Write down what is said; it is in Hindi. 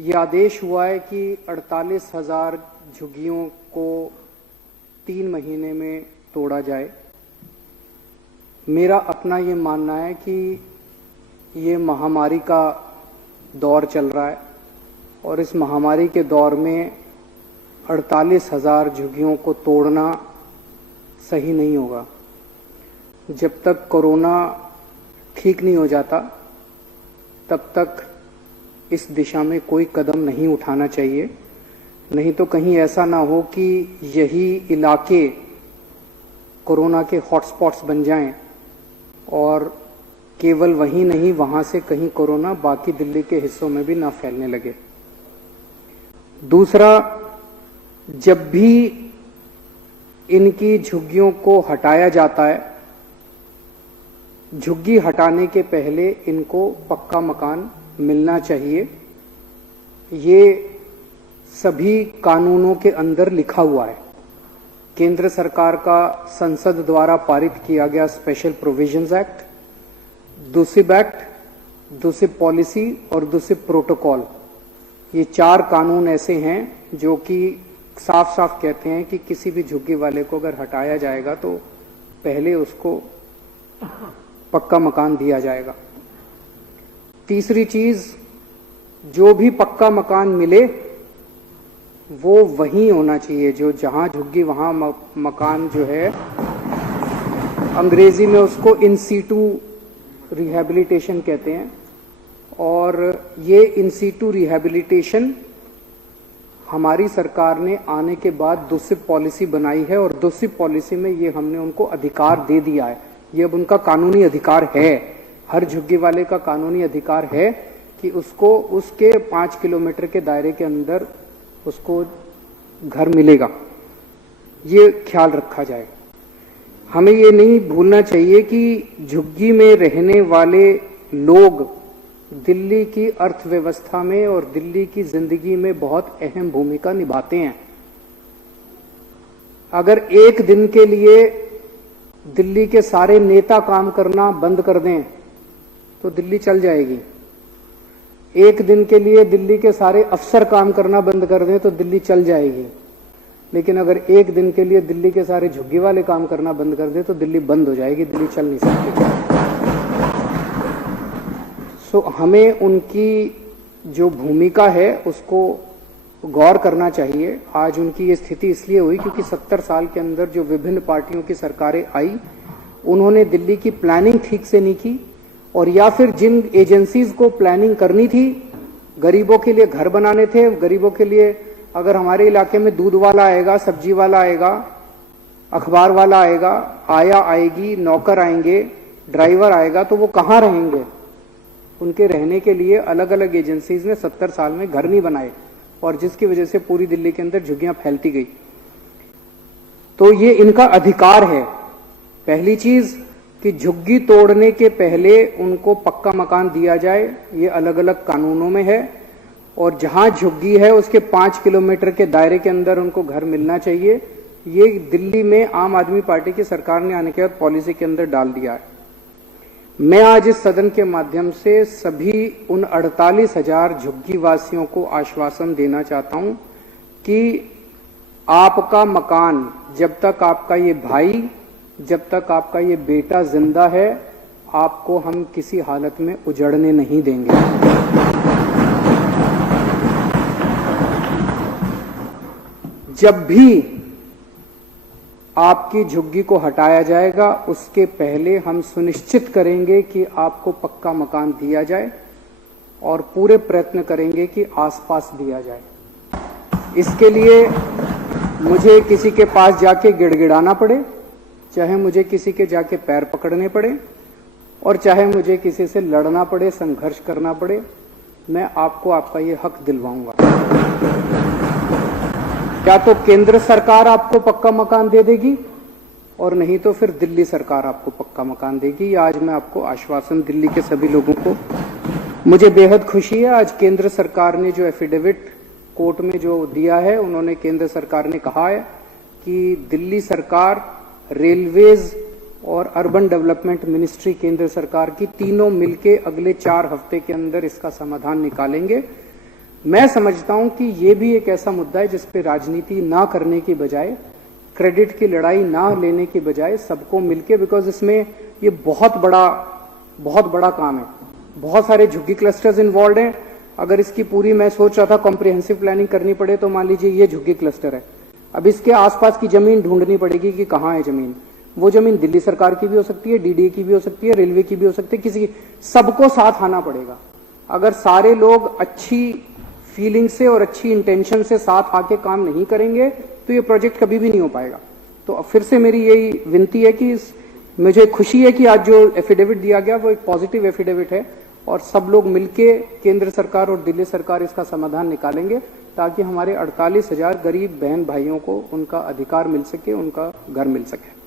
ये आदेश हुआ है कि 48,000 झुग्गियों को 3 महीने में तोड़ा जाए। मेरा अपना ये मानना है कि ये महामारी का दौर चल रहा है और इस महामारी के दौर में 48,000 झुग्गियों को तोड़ना सही नहीं होगा। जब तक कोरोना ठीक नहीं हो जाता तब तक इस दिशा में कोई कदम नहीं उठाना चाहिए, नहीं तो कहीं ऐसा ना हो कि यही इलाके कोरोना के हॉटस्पॉट्स बन जाएं और केवल वहीं नहीं वहां से कहीं कोरोना बाकी दिल्ली के हिस्सों में भी ना फैलने लगे। दूसरा, जब भी इनकी झुग्गियों को हटाया जाता है, झुग्गी हटाने के पहले इनको पक्का मकान मिलना चाहिए। ये सभी कानूनों के अंदर लिखा हुआ है। केंद्र सरकार का संसद द्वारा पारित किया गया special provisions act, DUSIB act, DUSIB policy और दूसिब प्रोटोकॉल, ये 4 कानून ऐसे हैं जो कि साफ साफ कहते हैं कि किसी भी झुग्गी वाले को अगर हटाया जाएगा तो पहले उसको पक्का मकान दिया जाएगा। तीसरी चीज, जो भी पक्का मकान मिले वो वहीं होना चाहिए, जो जहां झुग्गी वहां मकान जो है, अंग्रेजी में उसको इन सीटू रिहैबिलिटेशन कहते हैं। और ये इन सीटू रिहैबिलिटेशन हमारी सरकार ने आने के बाद दूसिब पॉलिसी बनाई है और दूसिब पॉलिसी में ये हमने उनको अधिकार दे दिया है। ये अब उनका कानूनी अधिकार है, हर झुग्गी वाले का कानूनी अधिकार है कि उसको उसके 5 किलोमीटर के दायरे के अंदर उसको घर मिलेगा। ये ख्याल रखा जाए। हमें ये नहीं भूलना चाहिए कि झुग्गी में रहने वाले लोग दिल्ली की अर्थव्यवस्था में और दिल्ली की जिंदगी में बहुत अहम भूमिका निभाते हैं। अगर एक दिन के लिए दिल्ली के सारे नेता काम करना बंद कर दें तो दिल्ली चल जाएगी। एक दिन के लिए दिल्ली के सारे अफसर काम करना बंद कर दें तो दिल्ली चल जाएगी। लेकिन अगर एक दिन के लिए दिल्ली के सारे झुग्गी वाले काम करना बंद कर दें तो दिल्ली बंद हो जाएगी, दिल्ली चल नहीं सकती। सो हमें उनकी जो भूमिका है उसको गौर करना चाहिए। आज उनकी ये स्थिति इसलिए हुई क्योंकि 70 साल के अंदर जो विभिन्न पार्टियों की सरकारें आई, उन्होंने दिल्ली की प्लानिंग ठीक से नहीं की, और या फिर जिन एजेंसीज को प्लानिंग करनी थी, गरीबों के लिए घर बनाने थे, गरीबों के लिए अगर हमारे इलाके में दूध वाला आएगा, सब्जी वाला आएगा, अखबार वाला आएगा, आएगी, नौकर आएंगे, ड्राइवर आएगा, तो वो कहाँ रहेंगे? उनके रहने के लिए अलग अलग एजेंसीज ने 70 साल में घर नहीं बनाए और जिसकी वजह से पूरी दिल्ली के अंदर झुग्गियां फैलती गई। तो ये इनका अधिकार है। पहली चीज कि झुग्गी तोड़ने के पहले उनको पक्का मकान दिया जाए, ये अलग अलग कानूनों में है। और जहां झुग्गी है उसके 5 किलोमीटर के दायरे के अंदर उनको घर मिलना चाहिए। ये दिल्ली में आम आदमी पार्टी की सरकार ने आने के बाद पॉलिसी के अंदर डाल दिया है। मैं आज इस सदन के माध्यम से सभी उन 48,000 झुग्गी वासियों को आश्वासन देना चाहता हूं कि आपका मकान, जब तक आपका ये भाई, जब तक आपका ये बेटा जिंदा है, आपको हम किसी हालत में उजड़ने नहीं देंगे। जब भी आपकी झुग्गी को हटाया जाएगा उसके पहले हम सुनिश्चित करेंगे कि आपको पक्का मकान दिया जाए और पूरे प्रयत्न करेंगे कि आसपास दिया जाए। इसके लिए मुझे किसी के पास जाके गिड़गिड़ाना पड़े, चाहे मुझे किसी के जाके पैर पकड़ने पड़े, और चाहे मुझे किसी से लड़ना पड़े, संघर्ष करना पड़े, मैं आपको आपका ये हक दिलवाऊंगा। या तो केंद्र सरकार आपको पक्का मकान दे देगी और नहीं तो फिर दिल्ली सरकार आपको पक्का मकान देगी। आज मैं आपको आश्वासन दिल्ली के सभी लोगों को, मुझे बेहद खुशी है। आज केंद्र सरकार ने जो एफिडेविट कोर्ट में जो दिया है, उन्होंने, केंद्र सरकार ने कहा है कि दिल्ली सरकार, रेलवेज और अर्बन डेवलपमेंट मिनिस्ट्री केंद्र सरकार की, तीनों मिलके अगले 4 हफ्ते के अंदर इसका समाधान निकालेंगे। मैं समझता हूं कि ये भी एक ऐसा मुद्दा है जिस पे राजनीति ना करने की बजाय, क्रेडिट की लड़ाई ना लेने की बजाय सबको मिलके, बिकॉज इसमें ये बहुत बड़ा काम है, बहुत सारे झुग्गी क्लस्टर्स इन्वॉल्व हैं। अगर इसकी पूरी, मैं सोच रहा था कॉम्प्रिहेंसिव प्लानिंग करनी पड़े, तो मान लीजिए ये झुग्गी क्लस्टर है, अब इसके आसपास की जमीन ढूंढनी पड़ेगी कि कहाँ है जमीन। वो जमीन दिल्ली सरकार की भी हो सकती है, डीडीए की भी हो सकती है, रेलवे की भी हो सकती है, किसी की, सबको साथ आना पड़ेगा। अगर सारे लोग अच्छी फीलिंग से और अच्छी इंटेंशन से साथ आके काम नहीं करेंगे तो ये प्रोजेक्ट कभी भी नहीं हो पाएगा। तो फिर से मेरी यही विनती है कि मुझे खुशी है कि आज जो एफिडेविट दिया गया वो एक पॉजिटिव एफिडेविट है और सब लोग मिलके, केंद्र सरकार और दिल्ली सरकार, इसका समाधान निकालेंगे ताकि हमारे 48,000 गरीब बहन भाइयों को उनका अधिकार मिल सके, उनका घर मिल सके।